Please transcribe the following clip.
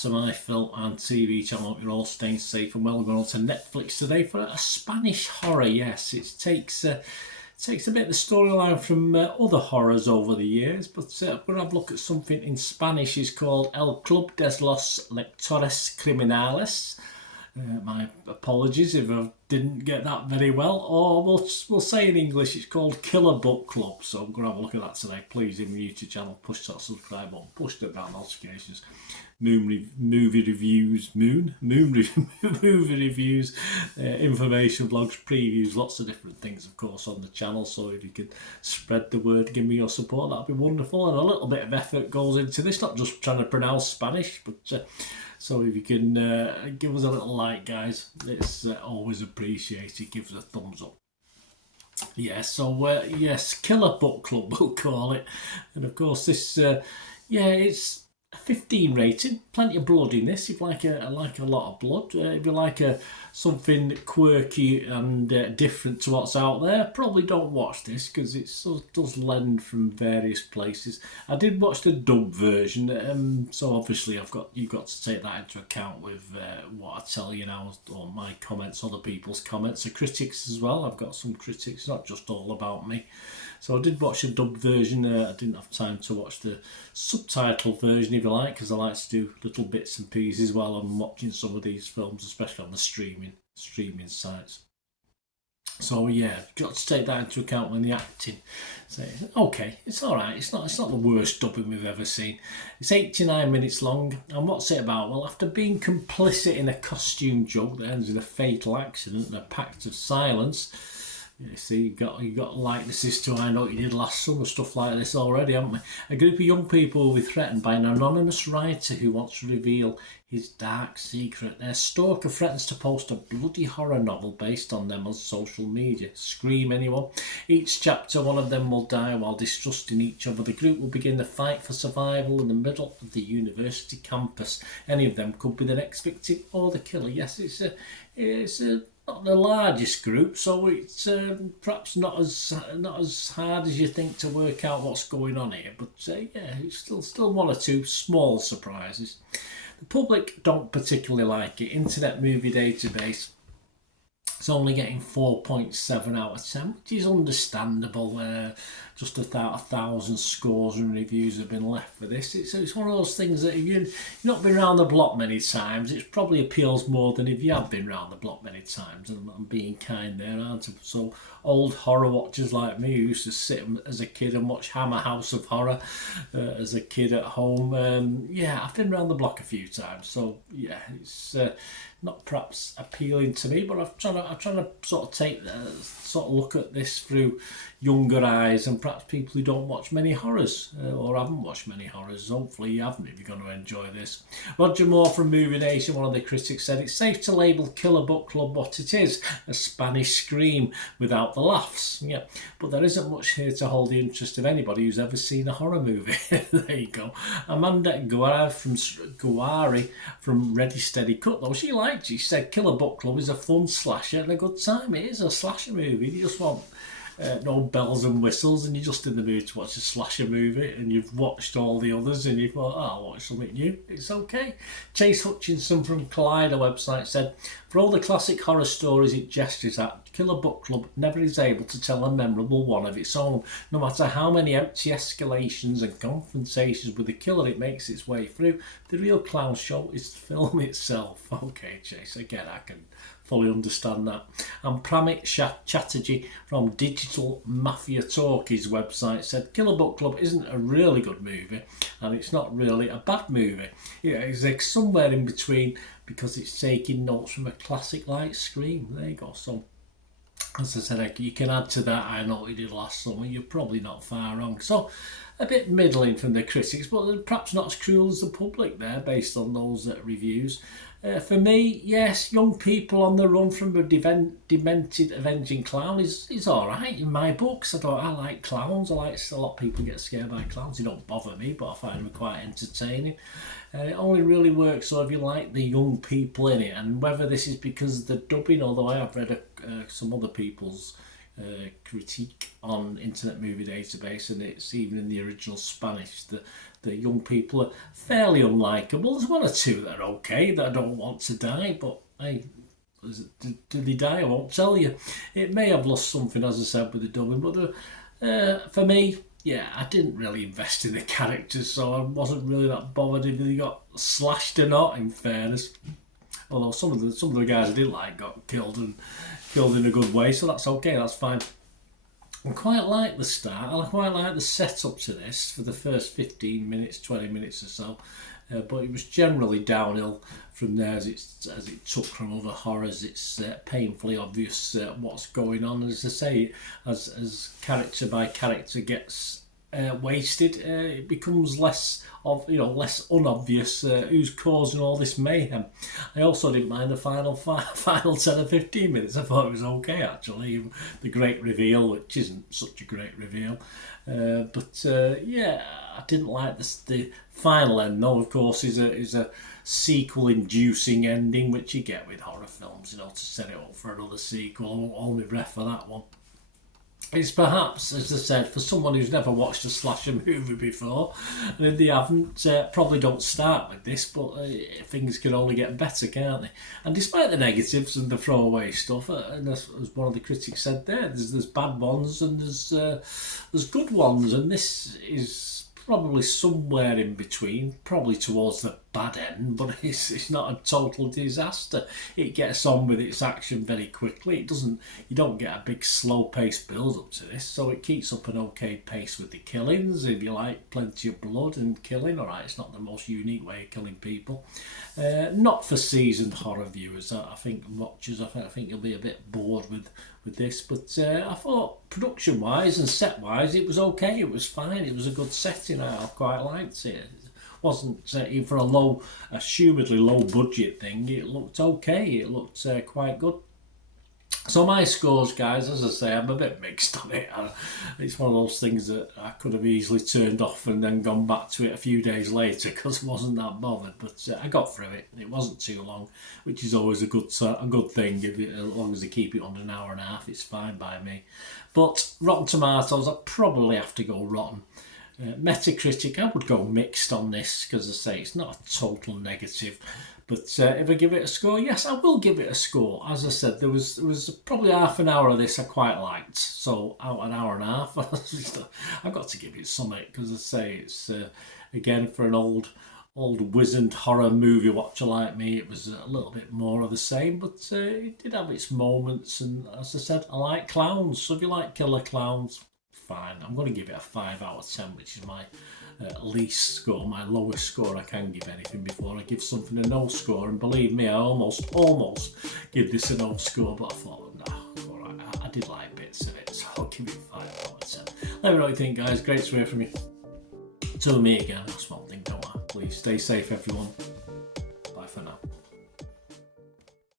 to my film and TV channel. You're all staying safe and well. We're going on to Netflix today for a Spanish horror. Yes, it takes a bit of the storyline from other horrors over the years, but I'm going to have a look at something in Spanish. It's called El Club de los Lectores Criminales. My apologies if I didn't get that very well, or we'll say in English it's called Killer Book Club. So I'm going to have a look at that today. Please, in the YouTube channel, push that subscribe button, push the bell notifications. Movie reviews, information blogs, previews, lots of different things, of course, on the channel. So if you could spread the word, give me your support, that'd be wonderful. And a little bit of effort goes into this, not just trying to pronounce Spanish, but so if you can give us a little like, guys, it's always appreciated. Give us a thumbs up. Yeah, so yes, Killer Book Club we'll call it, and of course this, it's a 15 rating, plenty of blood in this. If you like a lot of blood, if you like something quirky and different to what's out there, probably don't watch this because it sort of does lend from various places. I did watch the dub version, so obviously you've got to take that into account with what I tell you now, or my comments, other people's comments, the critics as well. I've got some critics, not just all about me. So I did watch the dubbed version. I didn't have time to watch the subtitle version, if you like, because I like to do little bits and pieces while I'm watching some of these films, especially on the streaming sites. So yeah, got to take that into account when the acting. So okay, it's all right. It's not the worst dubbing we've ever seen. It's 89 minutes long, and what's it about? Well, after being complicit in a costume joke that ends in a fatal accident and a pact of silence. You see, you got likenesses to I Know What You Did Last Summer, stuff like this already, haven't we? A group of young people will be threatened by an anonymous writer who wants to reveal his dark secret. Their stalker threatens to post a bloody horror novel based on them on social media. Scream, anyone? Each chapter, one of them will die while distrusting each other. The group will begin the fight for survival in the middle of the university campus. Any of them could be the next victim or the killer. Yes, it's not the largest group, so it's perhaps not as hard as you think to work out what's going on here. But yeah, it's still one or two small surprises. The public don't particularly like it. Internet Movie Database, it's only getting 4.7 out of 10, which is understandable. Just about 1,000 scores and reviews have been left for this. It's one of those things that if you've not been around the block many times, it probably appeals more than if you have been around the block many times. And I'm being kind there, aren't I? So old horror watchers like me who used to sit as a kid and watch Hammer House of Horror as a kid at home. Yeah, I've been around the block a few times. So yeah, it's not perhaps appealing to me, but I'm trying to sort of look at this through younger eyes and perhaps people who don't watch many horrors or haven't watched many horrors. Hopefully you haven't if you're going to enjoy this. Roger Moore from Movie Nation, one of the critics, said it's safe to label Killer Book Club what it is, a Spanish Scream without the laughs. Yeah, but there isn't much here to hold the interest of anybody who's ever seen a horror movie. There you go. Amanda Guari from Ready Steady Cut, though, she liked it. She said Killer Book Club is a fun slasher and a good time. It is a slasher movie. You just want no bells and whistles and you're just in the mood to watch a slasher movie and you've watched all the others and you thought, oh, I'll watch something new. It's okay. Chase Hutchinson from Collider website said, for all the classic horror stories it gestures at, Killer Book Club never is able to tell a memorable one of its own. No matter how many empty escalations and confrontations with the killer it makes its way through, the real clown show is the film itself. Okay, Chase, again, I can fully understand that. And Pramit Chatterjee from Digital Mafia Talkies website said Killer Book Club isn't a really good movie and it's not really a bad movie. It's like somewhere in between because it's taking notes from a classic like Scream. There you go. So as I said, you can add to that I Know What You Did Last Summer. You're probably not far wrong. So a bit middling from the critics, but perhaps not as cruel as the public there based on those reviews. For me, yes, young people on the run from a demented avenging clown is all right in my books. I like clowns. A lot of people get scared by clowns. They don't bother me, but I find them quite entertaining. It only really works so if you like the young people in it, and whether this is because of the dubbing, although I have read some other people's critique on Internet Movie Database, and it's even in the original Spanish. The young people are fairly unlikable. There's one or two that are okay, that I don't want to die, but hey, do they die? I won't tell you. It may have lost something, as I said, with the dubbing, but for me, yeah, I didn't really invest in the characters, so I wasn't really that bothered if they got slashed or not, in fairness. Although some of the guys I didn't like got killed in a good way, so that's okay, that's fine. I quite like the start. I quite like the setup to this for the first 15 minutes, 20 minutes or so. But it was generally downhill from there as it took from other horrors. It's painfully obvious what's going on. As I say, as character by character gets wasted, it becomes less unobvious who's causing all this mayhem. I also didn't mind the final 10 or 15 minutes. I thought it was okay, actually. The great reveal, which isn't such a great reveal. Yeah, I didn't like the final end, though, of course, is a sequel-inducing ending, which you get with horror films, to set it up for another sequel. I won't hold my breath for that one. It's perhaps, as I said, for someone who's never watched a slasher movie before, and if they haven't, probably don't start with this, but things can only get better, can't they? And despite the negatives and the throwaway stuff, and as one of the critics said there's bad ones and there's good ones, and this is probably somewhere in between, probably towards the bad end, but it's not a total disaster. It gets on with its action very quickly. You don't get a big slow-paced build-up to this, so it keeps up an okay pace with the killings. If you like plenty of blood and killing, alright, it's not the most unique way of killing people. Not for seasoned horror viewers, I think watchers. I think you'll be a bit bored with this, but I thought production-wise and set-wise it was okay. It was fine. It was a good setting. I quite liked it. It wasn't even for a assumedly low-budget thing. It looked okay. It looked quite good. So my scores, guys, as I say, I'm a bit mixed on it. It's one of those things that I could have easily turned off and then gone back to it a few days later because I wasn't that bothered. But I got through it. It wasn't too long, which is always a good thing. As long as they keep it under an hour and a half, it's fine by me. But Rotten Tomatoes, I probably have to go rotten. Metacritic, I would go mixed on this because, as I say, it's not a total negative. But if I give it a score, yes, I will give it a score. As I said, there was probably half an hour of this I quite liked. So out an hour and a half, I've got to give it something because, as I say, it's again for an old wizened horror movie watcher like me, it was a little bit more of the same. But it did have its moments, and as I said, I like clowns. So if you like killer clowns, fine. I'm going to give it a 5 out of 10, which is my least score, my lowest score I can give anything before I give something a no score. And believe me, I almost give this a no score, but I thought, no, all right, I did like bits of it, so I'll give it 5 out of 10. Let me know what you think, guys. Great to hear from you. Till me again, that's one thing, don't I? Please stay safe, everyone.